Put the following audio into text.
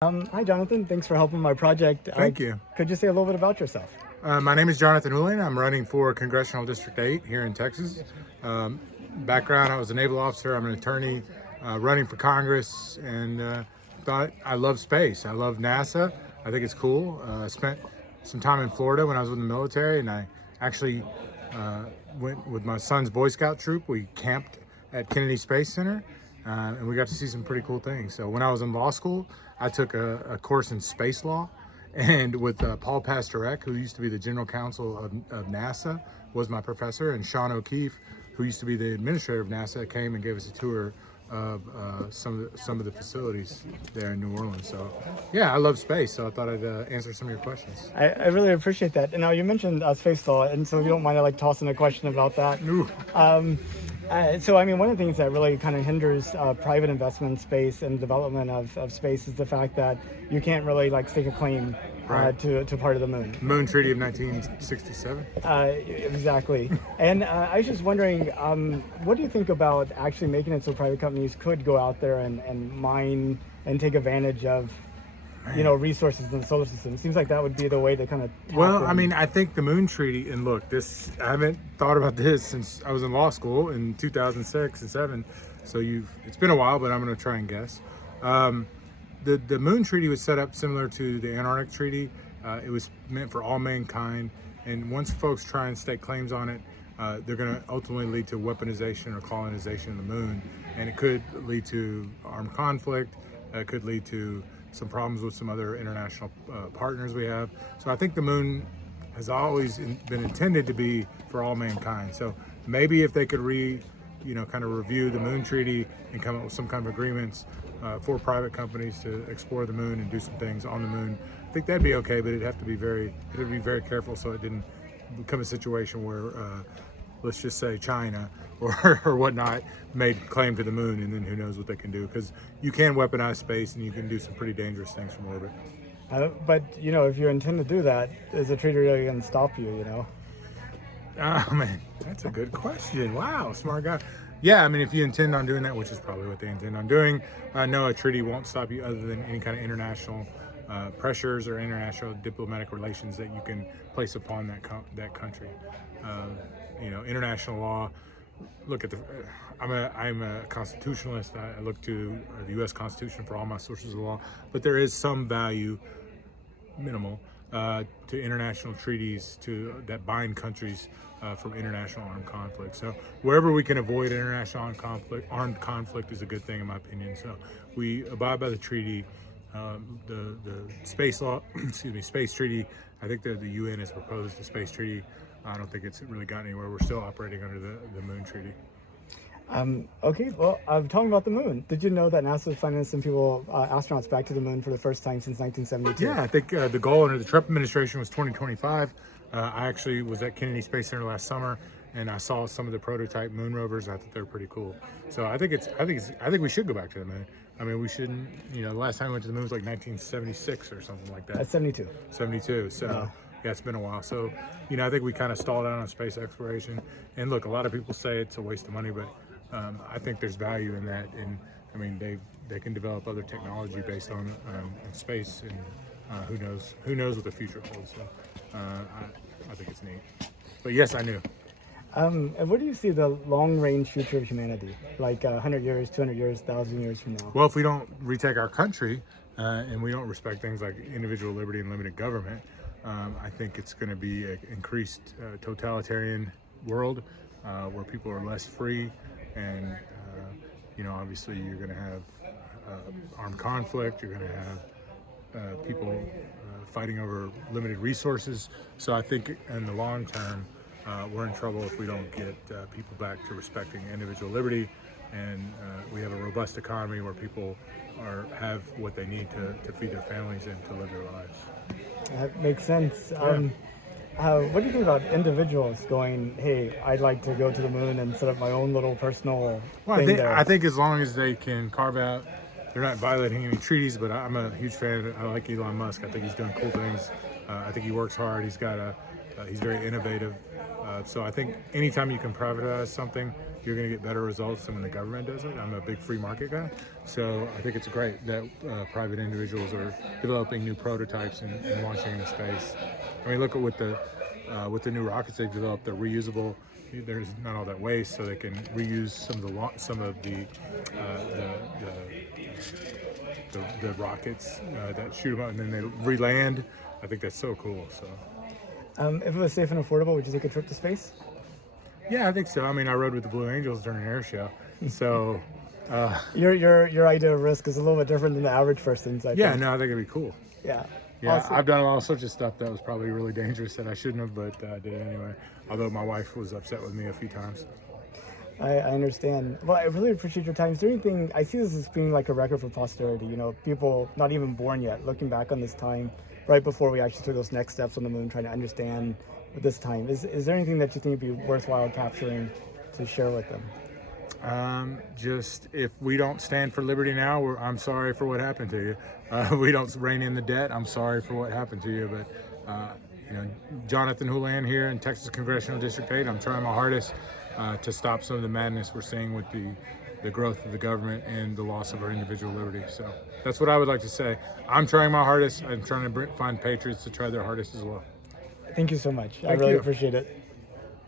Hi, Jonathan. Thanks for helping my project. Thank you. Could you say a little bit about yourself? My name is Jonathan Hullihan. I'm running for Congressional District 8 here in Texas. Um, Background, I was a naval officer. I'm an attorney running for Congress, and thought I love space. I love NASA. I think it's cool. I spent some time in Florida when I was in the military, and I actually went with my son's Boy Scout troop. We camped at Kennedy Space Center, and we got to see some pretty cool things. So when I was in law school, I took a course in space law, and with Paul Pastorek, who used to be the general counsel of NASA, was my professor, and Sean O'Keefe, who used to be the administrator of NASA, came and gave us a tour of some of the facilities there in New Orleans. So, yeah, I love space, so I thought I'd answer some of your questions. I really appreciate that. And now you mentioned space law, and so if you don't mind, I tossing a question about that. Ooh. So, I mean, one of the things that really kind of hinders private investment in space and development of space is the fact that you can't really stake a claim Right. to part of the moon. Moon Treaty of 1967. Exactly. And I was just wondering, what do you think about actually making it so private companies could go out there and mine and take advantage of, resources in the solar system? It seems like that would be the way to kind of. Well, I mean, I think the Moon Treaty, and look, I haven't thought about this since I was in law school in 2006 and 7. So it's been a while, but I'm going to try and guess. The Moon Treaty was set up similar to the Antarctic Treaty. It was meant for all mankind, and once folks try and stake claims on it, they're going to ultimately lead to weaponization or colonization of the moon, and it could lead to armed conflict. It could lead to some problems with some other international partners we have. So I think the moon has always been intended to be for all mankind. So maybe if they could kind of review the Moon Treaty and come up with some kind of agreements for private companies to explore the moon and do some things on the moon, I think that'd be okay. But it'd be very careful so it didn't become a situation where let's just say China or whatnot made claim to the moon, and then who knows what they can do, because you can weaponize space and you can do some pretty dangerous things from orbit. But if you intend to do that, is the treaty really going to stop you? Oh man, that's a good question. Wow, smart guy. Yeah, I mean, if you intend on doing that, which is probably what they intend on doing, no, a treaty won't stop you other than any kind of international pressures or international diplomatic relations that you can place upon that country. International law. Look at I'm a constitutionalist. I look to the U.S. Constitution for all my sources of law, but there is some value, minimal, to international treaties that bind countries from international armed conflict. So wherever we can avoid international armed conflict is a good thing in my opinion. So we abide by the treaty, the space law, space treaty. I think that the UN has proposed a space treaty. I don't think it's really gotten anywhere. We're still operating under the Moon Treaty. Okay, well, I'm talking about the moon. Did you know that NASA is planning to send astronauts back to the moon for the first time since 1972? Yeah, I think the goal under the Trump administration was 2025. I actually was at Kennedy Space Center last summer, and I saw some of the prototype moon rovers. I thought they were pretty cool. So I think we should go back to the moon. I mean, we shouldn't. The last time we went to the moon was like 1976 or something like that. That's 72. 72. So. Yeah, it's been a while. So, I think we kind of stalled out on space exploration. And look, a lot of people say it's a waste of money, but I think there's value in that. And I mean, they can develop other technology based on space, and who knows what the future holds. So, I think it's neat. But yes, I knew. And what do you see the long-range future of humanity, like 100 years, 200 years, 1,000 years from now? Well, if we don't retake our country and we don't respect things like individual liberty and limited government, I think it's going to be an increased totalitarian world where people are less free, and obviously you're going to have armed conflict. You're going to have people fighting over limited resources. So I think in the long term, we're in trouble if we don't get people back to respecting individual liberty, and we have a robust economy where people have what they need to feed their families and to live their lives. That makes sense. Yeah. What do you think about individuals going, hey, I'd like to go to the moon and set up my own little personal thing there? I think as long as they can carve out, they're not violating any treaties, but I'm a huge fan. I like Elon Musk. I think he's doing cool things. I think he works hard. He's very innovative. So I think anytime you can privatize something, you're going to get better results than when the government does it. I'm a big free market guy, so I think it's great that private individuals are developing new prototypes and launching into space. I mean, look at with the new rockets they've developed. They're reusable. There's not all that waste, so they can reuse some of the rockets that shoot them out and then they re-land. I think that's so cool. So. If it was safe and affordable, would you take a trip to space? Yeah, I think so. I mean, I rode with the Blue Angels during an air show, so Your idea of risk is a little bit different than the average person's. I yeah, think. no, I think it'd be cool. Yeah. Yeah, Awesome. I've done all sorts of stuff that was probably really dangerous that I shouldn't have, but I did anyway. Although my wife was upset with me a few times. I understand. Well, I really appreciate your time. Is there anything, I see this as being like a record for posterity, you know, people not even born yet, looking back on this time right before we actually took those next steps on the moon, trying to understand this time. Is there anything that you think would be worthwhile capturing to share with them? Just if we don't stand for liberty now, I'm sorry for what happened to you. We don't rein in the debt. I'm sorry for what happened to you. But you know, Jonathan Hullihan here in Texas Congressional District 8. I'm trying my hardest to stop some of the madness we're seeing with the growth of the government and the loss of our individual liberty. So that's what I would like to say. I'm trying my hardest. I'm trying to find patriots to try their hardest as well. Thank you so much. I Thank really you. appreciate it.